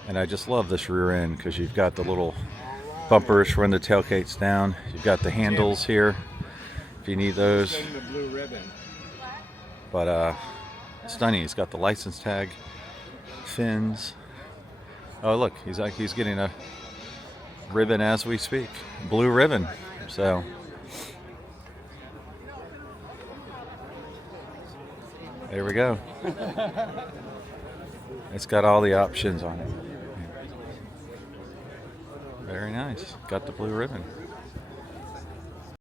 And I just love this rear end because you've got the little bumpers for when the tailgate's down. You've got the handles here if you need those. But stunning. He's got the license tag, fins. Oh look, he's getting a ribbon as we speak. Blue ribbon. So there we go. It's got all the options on it. Very nice. Got the blue ribbon.